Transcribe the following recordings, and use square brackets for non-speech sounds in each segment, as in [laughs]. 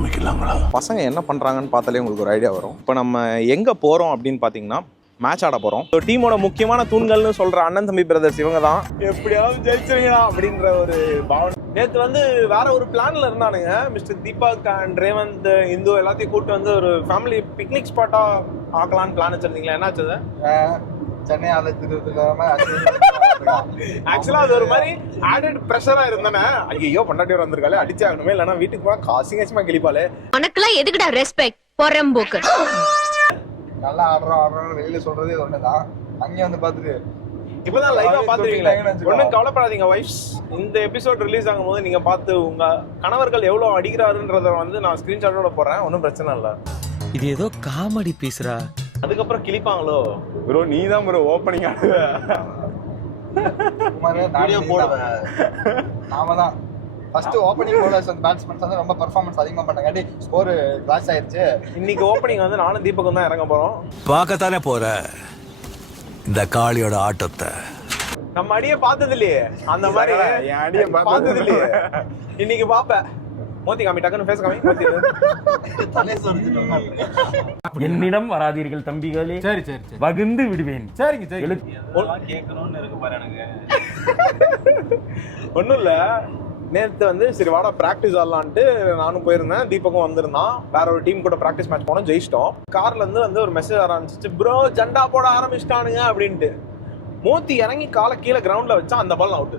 ஆரம்பிக்கலாங்களா பசங்க என்ன பண்ணுறாங்கன்னு பார்த்தாலே உங்களுக்கு ஒரு ஐடியா வரும். இப்போ நம்ம எங்கே போகிறோம் அப்படின்னு பார்த்தீங்கன்னா மேட்ச் ஆட போகிறோம் ஸோ டீமோட முக்கியமான தூண்கள்னு சொல்கிற அண்ணன் தம்பி பிரதர்ஸ் இவங்க தான். எப்படியாவது ஜெயிச்சிருங்களா அப்படின்ற ஒரு பாவனை. நேற்று வந்து வேற ஒரு பிளான்ல இருந்தானுங்க. மிஸ்டர் தீபக் அண்ட் ரேவந்த் இந்து எல்லாத்தையும் கூப்பிட்டு வந்து ஒரு ஃபேமிலி பிக்னிக் ஸ்பாட்டா ஆக்கலாம்னு பிளான் வச்சிருந்தீங்களா? என்னாச்சு அது? சென்னை அழைத்து ஆக்சுவலா [laughs] அது ஒரு மாதிரி ஆடட் ப்ரெஷரா இருந்தேனே. ஐயோ பொண்டாட்டி வந்திருக்காளே அடிச்சே ஆகணுமே இல்லைன்னா வீட்டுக்கு போனா காசிங்க காசியமா கிளிப்பாளே உனக்கெல்லாம் எதுக்குடா ரெஸ்பெக்ட் பொறம்போக்கு. நல்லா ஆடுறோம் ஆடுறோம் வெளியில சொல்றதே ஒண்ணுதான். அங்கே வந்து பார்த்துட்டு இப்பதான் லைவா வச்சுக்கோ. ஒண்ணும் கவலைப்படாதீங்க வைஃப்ஸ் இந்த எபிசோட் ரிலீஸ் ஆகும்போது நீங்க பார்த்து உங்க கணவர்கள் எவ்வளவு அடிக்கிறாருன்றத வந்து நான் ஸ்கிரீன்ஷாட்டோட போறேன். ஒன்றும் பிரச்சனை இல்லை. இது ஏதோ காமெடி பீஸ்ரா அதுக்கப்புறம் கிளிப்பாங்களோ ப்ரோ நீ தான் ப்ரோ ஓப்பனிங் ஆடுவ வீடியோ போடுவேன் நாம தான். ஃபர்ஸ்ட் ஓப்பனிங் போலர்ஸ் வந்து பேட்ஸ்மேன்ஸ் வந்து ரொம்ப பெர்ஃபார்மன்ஸ் அதிகமா பண்ணங்காட்டி ஸ்கோர் கிளாஸ் ஆயிருச்சு. இன்னைக்கு ஓப்பனிங் வந்து நானும் தீபக்கும் தான் இறங்க போறோம். பார்க்கத்தானே போற? இந்த காளியோட ஆட்டத்தை. நம்ம அடியே பார்த்தது இல்லையே அந்த மாதிரி என் அடியை பார்த்தது பார்த்தது இல்லையே இன்னைக்கு பாப்பேன் மோத்தி காமி டக்குன்னு ஃபேஸ் காமி என்னிடம் வராதீர்கள் தம்பிகளே. சரி சரி வகுந்து விடுவேன். சரிங்க சரி ஒன்றும் இல்லை. நேற்று வந்து சரி வாடா ப்ராக்டிஸ் ஆடலான்ட்டு நானும் போயிருந்தேன். தீபக்கும் வந்திருந்தான். வேற ஒரு டீம் கூட ப்ராக்டிஸ் மேட்ச் போனோம் ஜெயிச்சிட்டோம். கார்ல இருந்து வந்து ஒரு மெசேஜ் ஆரம்பிச்சிச்சு ப்ரோ ஜண்டா போட ஆரம்பிச்சிட்டானுங்க அப்படின்ட்டு. மோத்தி இறங்கி காலை கீழே கிரவுண்ட்ல வச்சா அந்த ball out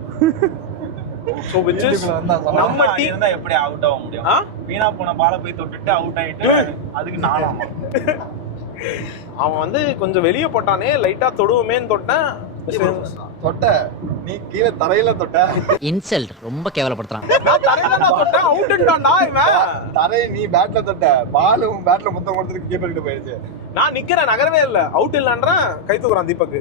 so which is நம்ம டீம் இருந்தா எப்படி அவுட் ஆக முடியும்? வீணா போன பால போய் தொட்டுட்டு அவுட் ஆயிட்டு அதுக்கு நானாமா [laughs] அவன் வந்து கொஞ்சம் வெளியே போட்டானே லைட்டா தொடுவோமேன்னு தொட்டேன். தொட்ட. நீ கீழே தரையில தொட்ட. இன்சல்ட். ரொம்ப கேவலப்படுத்துறான். தரையை நீ பேட்ல தொட்ட. பால் உன் பேட்ல முத்தம் கொடுத்துட்டு கீப்பர் கிட்ட போயிருச்சு நான் நிக்கிறேன். நகரவே இல்ல. அவுட் இல்லன்றேன். கை தூக்குறான் தீபக்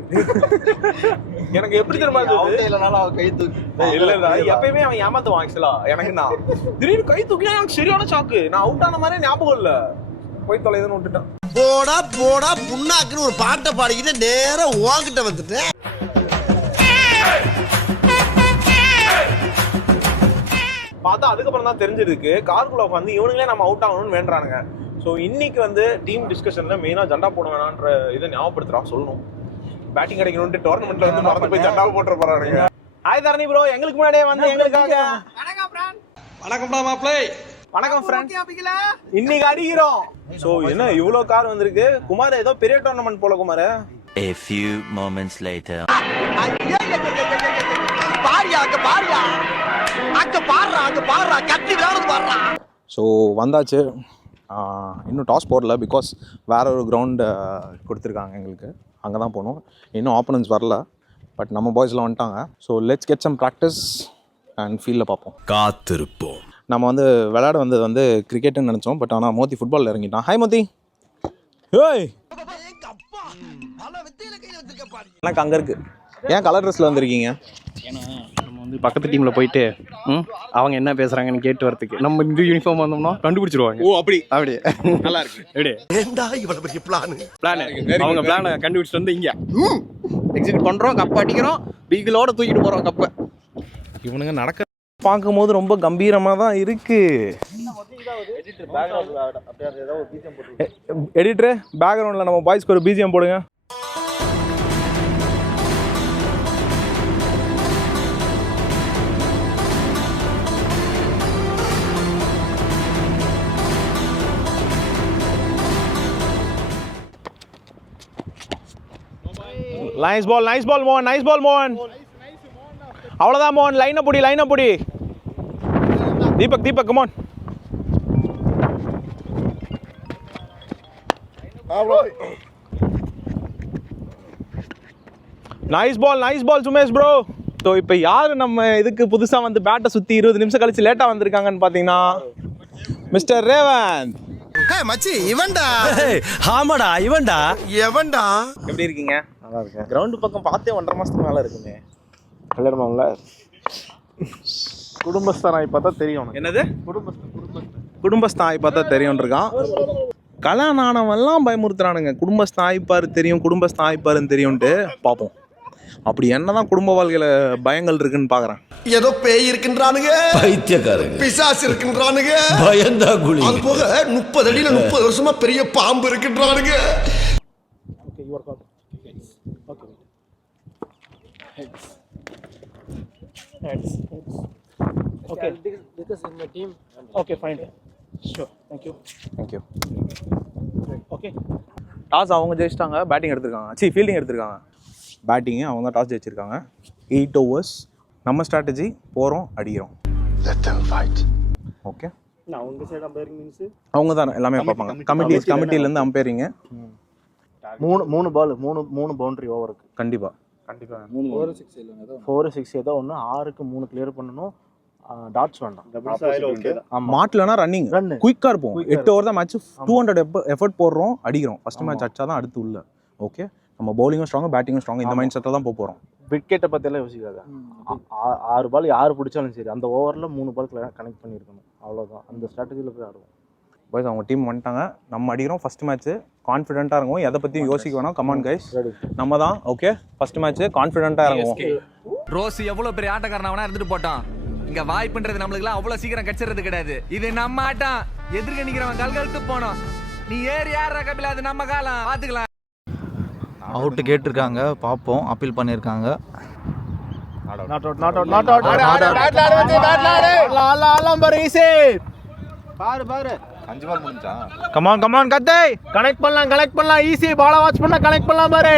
எனக்கு எப்படி தெரியுமா அவுட் இல்லனாலும் அவன் கை தூக்கி. இல்ல இல்ல. எப்பயுமே அவன் ஏமாத்துவான் ஆக்சுவலா எனக்கு நான். திடீர்னு கை தூக்கி எனக்கு சரியான ஷாக்கு நான் அவுட் ஆன மாதிரி ஞாபகம் இல்ல. போய் தொலைதுன்னு விட்டுட்டேன். போடா போடா புண்ணாக்குன்னு ஒரு பாட்டை பாடிக்கிட்டு நேரா உன்கிட்ட வந்துட்டேன். பார்த்தா அதுக்கப்புறம் தான் தெரிஞ்சிருக்கு. கார்குள்ள வந்து இவனுங்களே நம்ம அவுட் ஆகணும்னு வேண்டானுங்க ஸோ இன்னைக்கு வந்து டீம் டிஸ்கஷன்ல மெயினா ஜண்டா போட வேணான்ற இதை ஞாபகப்படுத்துறா சொல்லணும். பேட்டிங் கிடைக்கணும்ட்டு டோர்னமெண்ட்ல வந்து மறந்து போய் ஜண்டாவை போட்டுற போறானுங்க. ஹாய் தரணி ப்ரோ எங்களுக்கு முன்னாடியே வந்து எங்களுக்காக வணக்கம்டா மாப்ளை வணக்கம் ஃப்ரெண்ட்ஸ் இன்னைக்கு அடிக்கிறோம். சோ என்ன இவ்ளோ கார் வந்திருக்கு? குமார் ஏதோ பெரிய டோர்னமெண்ட் போல Kumar. A few moments later. பாரியா பாரியா அங்க பாடுறா அங்க பாடுறா கத்தி விளையாடு பாடுறா. ஸோ வந்தாச்சு. இன்னும் டாஸ் போடல பிகாஸ் வேற ஒரு கிரவுண்டு கொடுத்துருக்காங்க எங்களுக்கு. அங்கே தான் போகணும் இன்னும் ஆப்பனன்ஸ் வரல. பட் நம்ம பாய்ஸ்லாம் வந்துட்டாங்க. So let's get some practice and ஃபீல்டில் பார்ப்போம். காத்திருப்போம். நம்ம வந்து விளையாட வந்தது வந்து கிரிக்கெட்டுன்னு நினச்சோம். பட் ஆனால் மோத்தி ஃபுட்பாலில் இறங்கிட்டான். ஹாய் வச்சிருக்க பாரு. எனக்கு அங்கே இருக்கு. ஏன் கலர் ட்ரெஸ்ஸில் வந்திருக்கீங்க? ஏன்னா வந்து பக்கத்து டீம்ல போயிட்டு ம், அவங்க என்ன பேசுறாங்கன்னு கேட்டு வரதுக்கு நம்ம இந்த யூனிஃபார்ம் வந்தோம்னா கண்டுபிடிச்சிருவாங்க. ஓ அப்படி. அப்படியே நல்லா இருக்கு. அப்படியே ஏண்டா இவ்வளவு பெரிய பிளான் பிளான் அவங்க பிளானை கண்டுபிடிச்சிட்டு வந்து இங்க. எக்ஸிட் பண்றோம் கப் அடிக்கிறோம் பீகிலோட தூக்கிட்டு போறோம் கப்பை இவனுங்க நடக்க பார்க்கும்போது ரொம்ப கம்பீரமாக தான் இருக்கு. எடிட்டரு பேக்ரவுண்டில் நம்ம பாய்ஸ்க்கு ஒரு பிஜிஎம் போடுங்க. நைஸ் பால் நைஸ் பால் மோகன் நைஸ் பால் மோகன் அவ்வளோதான் மோகன் லைனை பிடி லைனை பிடி. தீபக் தீபக் மோன் nice ball nice ball Sumesh bro so இப்போ யார் நம்ம இதுக்கு புதுசாக வந்து பேட்டை சுற்றி இருபது நிமிஷம் கழிச்சு லேட்டாக வந்திருக்காங்கன்னு பார்த்தீங்கன்னா மிஸ்டர் ரேவந்த் மச்சி இவன்டா. ஆமாடா இவன்டா. எவன்டா? எப்படி இருக்கீங்க? நல்லா இருக்கேன். கிரவுண்டு பக்கம் பார்த்தே ஒன்றரை மாதத்துக்கு மேலே இருக்குங்க கல்யாணமாங்கள குடும்பஸ்தானாய் பார்த்தா தெரியும். என்னது? குடும்பஸ்தான் குடும்பஸ்தான். குடும்பஸ்தாய் பார்த்தா தெரியும் இருக்கான் கல்யாணம் ஆனவன்லாம் பயமுறுத்துறானுங்க. குடும்பஸ்தான் ஆயிப்பாரு தெரியும். குடும்பஸ்தான் ஆயிப்பாருன்னு தெரியும்ட்டு பார்ப்போம் அப்படி என்னதான் குடும்ப வாழ்க்கையில பயங்கள் இருக்குன்னு பாக்குறேன். ஏதோ பேய் இருக்கின்றானுங்க. பைத்தியக்காரங்க. பிசாசு இருக்கின்றானுங்க. பயந்தா குழி அது போக முப்பது அடியில முப்பது வருஷமா பெரிய பாம்பு இருக்கின்றானுங்க. Okay. Discuss in the team. Okay, fine. Sure. Thank you. Thank you Okay. Toss அவங்க ஜெயிச்சிட்டாங்க. பேட்டிங் எடுத்திருக்காங்க. சி ஃபீல்டிங் எடுத்திருக்காங்க. பேட்டிங்கு அவங்க தான் டாஸ் ஜெயிச்சிருக்காங்க. எயிட் ஓவர்ஸ் நம்ம ஸ்ட்ராட்டஜி போகிறோம் அடிக்கிறோம். ஓகே அவங்க தான் எல்லாமே பார்ப்பாங்க. கமிட்டி கமிட்டிலேருந்து அம்பேரிங்க மூணு மூணு பால் மூணு மூணு பவுண்டரி ஓவருக்கு கண்டிப்பாக ஃபோர் சிக்ஸ் ஏதோ ஒன்று ஆறுக்கு மூணு கிளியர் பண்ணணும். டாட்ஸ் வேண்டாம். மாட்டலனா ரன்னிங் Run. குயிக்காக இருப்போம். எட்டு ஓவர் தான் மேட்ச் டூ ஹண்ட்ரட் எஃபர்ட் போடுறோம் அடிக்கிறோம். ஃபர்ஸ்ட் மேட்ச் அடிச்சா தான் அடுத்து உள்ள. ஓகே நம்ம பவுலிங்கும் ஸ்ட்ராங் பேட்டிங்கும் ஸ்ட்ராங் இந்த மைண்ட் செட்டில் தான் போக போகிறோம் விக்கெட்டை பற்றியெல்லாம் யோசிக்காத ஆ- ஆ- ஆறு பால் யார் பிடிச்சாலும் சரி அந்த ஓவரில் மூணு பால் கனெக்ட் பண்ணியிருக்கணும். அவ்வளோதான் அந்த ஸ்ட்ராட்டஜியில் போய் ஆடுவோம். பாய்ஸ் அவங்க டீம் வந்துட்டாங்க. நம்ம அடிக்கிறோம் ஃபர்ஸ்ட் மேட்ச் கான்ஃபிடென்ட்டாக இறங்குவோம். எதை பற்றியும் யோசிக்க வேணாம். கமான் கைஸ் நம்ம தான் ஓகே ஃபர்ஸ்ட் மேட்ச் கான்ஃபிடென்ட்டாக இறங்குவோம். ரோஸ் எவ்வளவு பெரிய ஆட்டக்காரன் இருந்துட்டு போட்டான். இங்க வாய்ப்புன்றது நம்மளுக்குலாம் அவ்வளவு சீக்கிரம் கிடைச்சிறது கிடையாது. இது நம்ம ஆட்டம். எதிர்க்க நிக்கிறவன் கல்கழுத்து போனோம். நீ ஏறி யார் கபில அது நம்ம காலம். பாத்துக்கலாம். அவுட்டு கேட்டிருக்காங்க பார்ப்போம். அப்பீல் பண்ணியிருக்காங்க. Not out not out not out பாரு பாரு. அஞ்சு பால் முடிஞ்சா கமான் கமான் கத்தை. கனெக்ட் பண்ணலாம் கனெக்ட் பண்ணலாம். ஈஸி பால வாட்ச் பண்ணா கனெக்ட் பண்ணலாம் பாரு.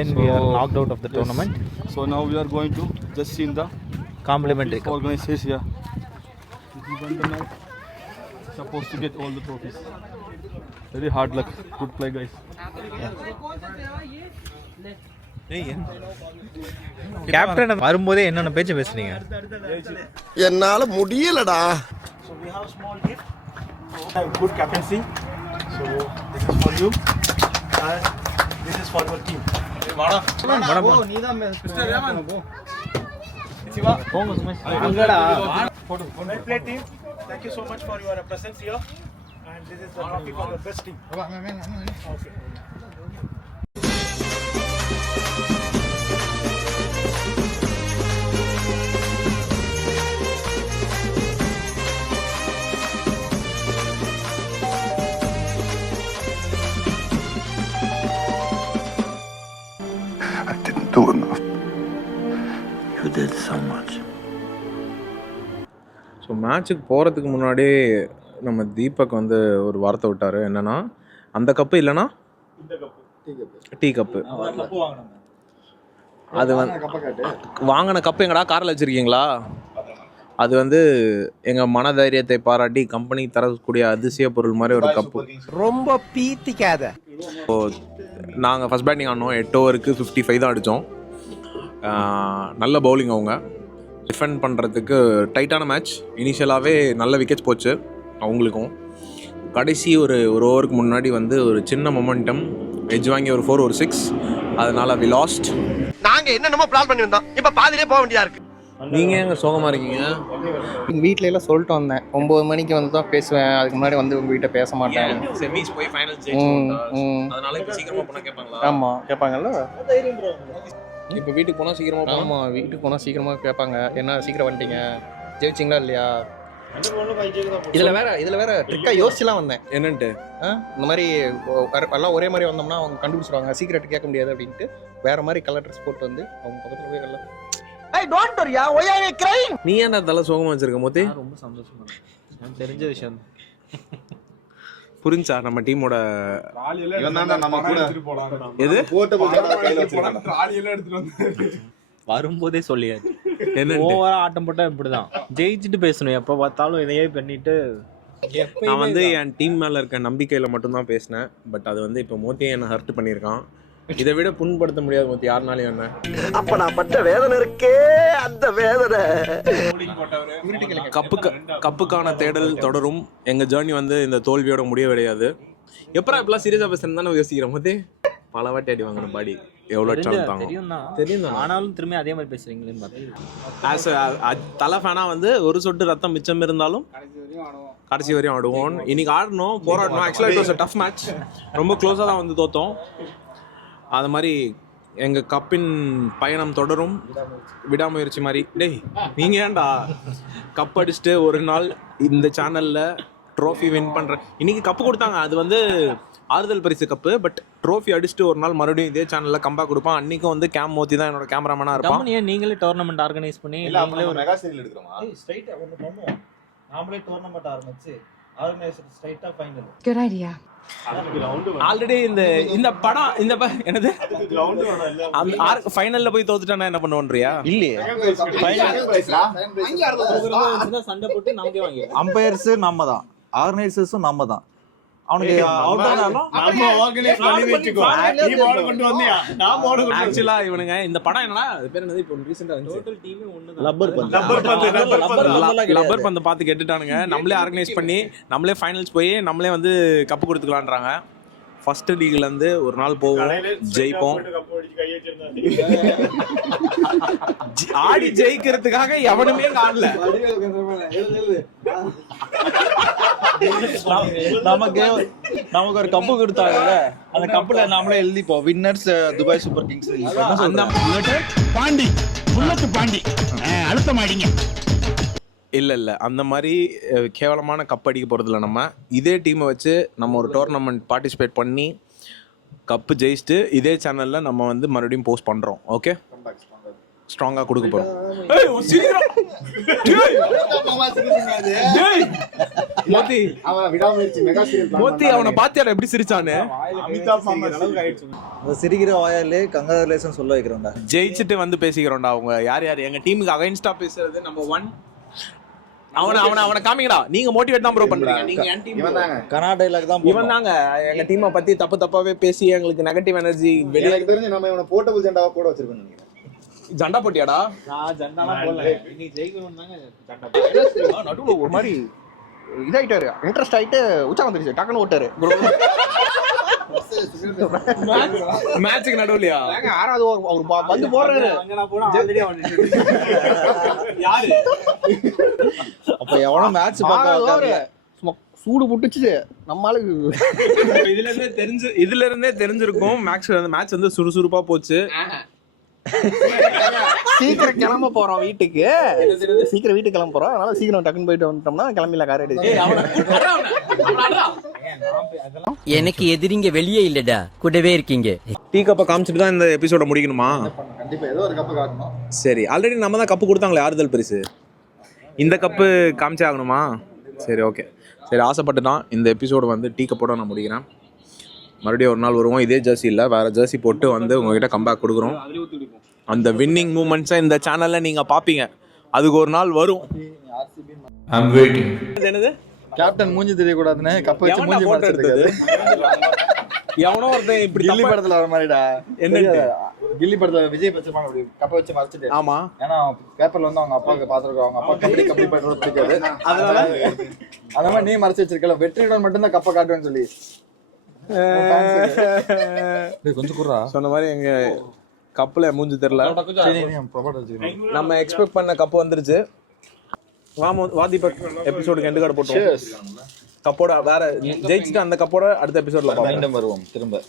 then we are knocked out of the tournament So now we are going to just see in the complimentary cup. organization here. This is when the match supposed to get all the trophies. Very hard luck. Good play, guys. Captain வரும்போதே என்னென்ன பேச்சு பேசுறீங்க என்னால முடியலடா Good captaincy. So this is for you. And this is for your team. well played team. Thank you so much for your presence here. And this is the trophy for the best team. Okay. So much. So மேட்ச்சுக்கு போகிறதுக்கு முன்னாடியே நம்ம தீபக் வந்து ஒரு வார்த்தை விட்டார். என்னன்னா அந்த கப்பு இல்லைன்னா டீ கப்பு அது வந்து வாங்கின கப்பு எங்கடா காரில் வச்சுருக்கீங்களா? அது வந்து எங்கள் மனதைரியத்தை பாராட்டி கம்பெனி தரக்கூடிய அதிசய பொருள் மாதிரி ஒரு கப்பு ரொம்ப பீத்திக்காத. நாங்கள் ஃபஸ்ட் பேட்டிங் ஆனோம் எட்டு ஓவருக்கு ஃபிஃப்டி ஃபைவ் தான் அடித்தோம் நல்ல பவுலிங் அவங்க. டிஃபெண்ட் பண்ணுறதுக்கு டைட்டான மேட்ச் இனிஷியலாகவே நல்ல விக்கெட்ஸ் போச்சு அவங்களுக்கும். கடைசி ஒரு ஒரு ஓவருக்கு முன்னாடி வந்து ஒரு சின்ன மொமெண்டம் எட்ஜ் வாங்கி ஒரு ஃபோர் ஒரு சிக்ஸ் அதனால் வி லாஸ்ட் நாங்க என்னென்னமோ பிளான் பண்ணி வந்தோம் இப்ப பாதியிலே போக வேண்டியதா இருக்கு. நீங்கள் எங்க சோகமாக இருக்கீங்க? வீட்டில எல்லாம் சொல்லிட்டு வந்தேன். ஒம்பது மணிக்கு வந்து தான் பேசுவேன். அதுக்கு முன்னாடி வந்து உங்கள் வீட்டை பேச மாட்டேன். செமிஸ் போய் ஃபைனல் ம், ம். அதனால இப்போ சீக்கிரமாக போனால் கேட்பாங்களா? ஆமாம் கேட்பாங்கல்ல? இப்போ வீட்டுக்கு போனால் சீக்கிரமாக ஆமாம் வீட்டுக்கு போனால் சீக்கிரமாக கேட்பாங்க. என்ன சீக்கிரம் வந்துட்டீங்க? ஜெயிச்சிங்களா இல்லையா? இதுல வேற இதுல வேற ட்ரிக்கா யோசிச்சுலாம் வந்தேன். என்னன்ட்டு? ஆ, இந்த மாதிரி எல்லாம் ஒரே மாதிரி வந்தோம்னா அவங்க கண்டுபிடிச்சிருவாங்க. சீக்கிரட் கேட்க முடியாது அப்படின்ட்டு வேற மாதிரி கலர் ட்ரெஸ் போட்டு வந்து அவங்க பக்கத்துல போய் எல்லாம் ஐ டோன்ட் வரியா ஒய் ஆர் யூ கிரைங் நீ ஏன்டா தலை சோகமா வச்சிருக்க மோத்தி? ரொம்ப சந்தோஷமா எனக்கு தெரிஞ்ச விஷயம். புரிஞ்சா நம்ம டீமோட நம்ம கூட எது? வரும்போதே சொல்லியாச்சு. என்னன்ட்டு? ஓவரா ஆட்டம் போட்டா இப்படிதான். ஜெயிச்சுட்டு பேசணும். எப்ப பார்த்தாலும் இதையே பண்ணிட்டு நான் வந்து என் டீம் மேல இருக்க நம்பிக்கையில மட்டும்தான் பேசினேன். பட் அது வந்து இப்போ மோத்தியை என்ன ஹர்ட் பண்ணியிருக்கான். இதை விட புண்படுத்த முடியாது மோத்தி யாருனாலையும் என்ன? அப்ப நான் பட்ட வேதனை இருக்கே அந்த வேதனை. கப்புக்கு கப்புக்கான தேடல் தொடரும். எங்க ஜேர்னி வந்து இந்த தோல்வியோட முடியவிடையாது எப்பறம் இப்பெல்லாம் சீரியஸா பேசுறேன் தானே யோசிக்கிறேன் மோத்தி பல வாட்டி அடி வாங்கின பாடி எவ்வளோ அடிச்சாலும் தாங்க. தெரியும் ஆனாலும் திரும்பி அதே மாதிரி பேசுறீங்களேன்னு தலை ஃபேனா வந்து ஒரு சொட்டு ரத்தம் மிச்சம் இருந்தாலும் கடைசி வரையும் ஆடுவோம். இன்னைக்கு ஆடணும் போராடணும். ஆக்சுவலாக இட் வாஸ் டஃப் மேட்ச் ரொம்ப க்ளோஸாக தான் வந்து தோத்தோம். அது மாதிரி எங்கள் கப்பின் பயணம் தொடரும். விடாமுயற்சி மாதிரி. டேய் நீங்கள் ஏன்டா கப் அடிச்சுட்டு ஒரு நாள் இந்த சேனலில் ட்ரோஃபி வின் பண்ணுறேன் இன்னைக்கு கப்பு கொடுத்தாங்க. அது வந்து ஆறுதல் பரிசு கப்பு பட் ட்ரோஃபி அடிச்சுட்டு ஒரு நாள் மறுபடியும் இதே சேனலில் கம்பேக் கொடுப்பான். அன்னைக்கும் வந்து கேம் மோத்தி தான் என்னோட கேமராமேனாக இருப்பான். ஏன் நீங்களே டோர்னமெண்ட் ஆர்கனைஸ் பண்ணி நீங்களே ஒரு மெகா சீரியல் எடுக்கிறோமா? ஸ்ட்ரைட்டா ஒன்று பண்ணுவோம். நாமளே டோர்னமெண்ட் ஆரம்பிச்சு ஆர்கனைசர் ஸ்ட்ரைட்டா ஃபைனல். குட் ஐடியா ஆல்ரெடி இந்த இந்த படம் இந்த ப- என்னது? அந்த ஃபைனல்ல போய் தோத்துட்டானா என்ன பண்ணுவோன்றியா? இல்லையே. சண்டை போட்டு நமக்கே வாங்கி அம்பையர்ஸ் நம்ம தான். ஆர்கனைசர்ஸும் நம்ம தான். அவனுக்கு அவுட் ஆனாலும் ஆக்சுவலா இவனுங்க இந்த படம் என்னன்னா அது பேர் என்னது? இப்போ ரீசெண்டா டோட்டல் டீமே ஒன்று லப்பர் பந்து. லப்பர் பந்து பார்த்து கெட்டுட்டானுங்க. நம்மளே ஆர்கனைஸ் பண்ணி நம்மளே ஃபைனல்ஸ் போய் நம்மளே வந்து கப்பு கொடுத்துக்கலான்றாங்க. ஃபர்ஸ்ட் லீக்ல இருந்து ஒரு நாள் போவோம் ஜெயிப்போம். ஜி- ஆடி ஜெயிக்கிறதுக்காக எவனுமே ஆடல நமக்கு நமக்கு ஒரு கப்பு கொடுத்தாங்கல்ல? அந்த கப்புல நாமளே எழுதிப்போம். Winners Dubai Super Kings Pandi bullet Pandi. அழுத்த மாட்டீங்க இல்ல இல்ல அந்த மாதிரி கேவலமான கப் அடிக்க போறதில்ல நம்ம. இதே டீமை வச்சு நம்ம ஒரு டோர்னமெண்ட் பார்ட்டிசிபேட் பண்ணி கப்பு ஜெயிச்சுட்டு இதே சேனல்ல நம்ம வந்து மறுபடியும் போஸ்ட் பண்றோம். ஓகே ஸ்ட்ராங்கா கொடுக்க போறோம். ஏய், உன் சிரிக்கிறான். டேய். டேய். மோத்தி. மோத்தி அவனை பாத்தியாடா எப்படி சிரிச்சான்னு அந்த சிரிக்கிற வாயாலே கங்காலேசன் சொல்ல வைக்கிறோம்டா. ஜெயிச்சுட்டு வந்து பேசிக்கிறோம்டா அவங்க. யார் யார்? எங்க டீமுக்கு அகைன்ஸ்டா பேசுறது நம்ம ஒன் அவனை அவனை அவனை காமிங்கடா. நீங்க மோட்டிவேட் தான் ப்ரோ பண்றீங்க. நீங்க என் டீம் கனா டைலாக் தான் இவன் தாங்க. எங்க டீமை பத்தி தப்பு தப்பாவே பேசி எங்களுக்கு நெகட்டிவ் எனர்ஜி வெளியே தெரிஞ்சு நம்ம இவனை போர்ட்டபிள் ஜெண்டாவா போட வச்சிருக்கோம் நினைக்கிறேன் ஜண்டா போட்டியாடா? நான் ஜெண்டாலாம் போடல. இன்னைக்கு ஜெயிக்கணும் தாங்க நடுவுல ஒரு மாதிரி இதாயிட்டாரு. இன்ட்ரெஸ்ட் ஆயிட்டு உச்சா வந்துருச்சு. டக்குன்னு ஓட்டாரு. மேட்சுக்கு நடுவுலையா? ஆறாவது over அவர் பா- வந்து போடுறாரு யாரு? அப்ப எவனோ மேட்ச் பார்க்க சூடு புட்டுச்சு. நம்ம ஆளுக்கு இதுல இருந்தே தெரிஞ்சு இதுல இருந்தே தெரிஞ்சிருக்கும். மேட்ச் மேட்ச் வந்து சுறுசுறுப்பா போச்சு. சீக்கிரம் கிளம்ப போறோம் வீட்டுக்கு. சீக்கிரம் வீட்டுக்கு கிளம்ப போறோம். அதனால சீக்கிரம் டக்குன்னு போயிட்டு வந்துட்டோம்னா கிளம்பில கார் எடுத்து. எனக்கு எதிரிங்க வெளியே இல்லடா. கூடவே இருக்கீங்க. டீ கப்பை காமிச்சிட்டு தான் இந்த எபிசோட முடிக்கணுமா? கண்டிப்பா ஏதோ ஒரு கப்பு காட்டணும். சரி ஆல்ரெடி நம்ம தான் கப்பு கொடுத்தாங்களே ஆறுதல் பரிசு. இந்த கப்பு காமிச்சே ஆகணுமா? சரி ஓகே சரி ஆசைப்பட்டு தான் இந்த எபிசோடு வந்து டீ கப்போட நான் முடிக்கிறேன். மறுபடியும் ஒரு நாள் வருவோம். இதே ஜெர்சி இல்லை வேற ஜெர்சி போட்டு வந்து உங்ககிட்ட கம்பேக் கொடுக்குறோம். அந்த வின்னிங் மூமெண்ட்ஸை இந்த சேனலில் நீங்கள் பார்ப்பீங்க அதுக்கு ஒரு நாள் வரும். என்னது? கேப்டன் மூஞ்சி தெரியக்கூடாதுன்னு கப்ப வச்சு மூஞ்சி photo மறைச்சிருக்காரு. எவனோ ஒருத்தன் இப்படி கில்லி படத்துல வர மாதிரிடா. என்னன்ட்டு? கில்லி படத்துல விஜய் வச்சிருப்பாங்க அப்படி கப்ப வச்சு மறைச்சிட்டு. ஆமா. ஏன்னா பேப்பர்ல வந்து அவங்க அப்பாவுக்கு பாத்துருக்கோம் அவங்க அப்பா கபடி கபடி பண்றது பிடிக்காது அதனால? அந்த மாதிரி நீ மறைச்சு வச்சிருக்கல. வெற்றியுடன் மட்டும் தான் கப்ப காட்டுவேன்னு சொல்லி. கொஞ்சம் குறா சொன்ன மாதிரி எங்க கப்புல மூஞ்சி தெரியல. நம்ம எக்ஸ்பெக்ட் பண்ண கப்பு வந்துருச்சு. வாமோ வாதிபக் எபிசோடுக்கு எண்டு கார்டு போட்டோம் கப்போட வேற ஜெயிச்சுட்டு அந்த கப்போட அடுத்த எபிசோட்ல மீண்டும் வருவோம். திரும்ப.